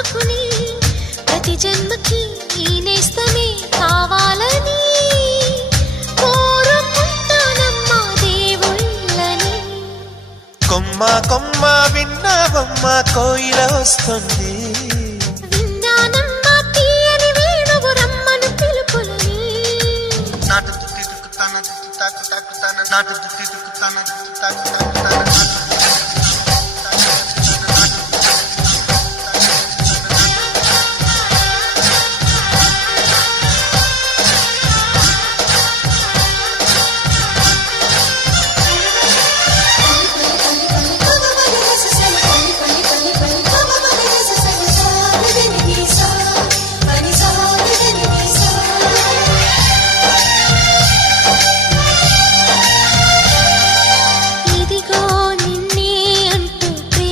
మార్చుకుని ప్రతి జన్మకి ఈ నేస్తమే కావాలని కోరుకుంటానమ్మా దేవుళ్ళని. కొమ్మ కొమ్మ విన్నావమ్మ కోయిల వస్తుంది, విన్నానమ్మా తీయని వేణువు రమ్మను పిలుపులని. నాటు తుత్తి తుక్కుతాన తుత్తి తాకు తాకుతాన నాటు తుత్తి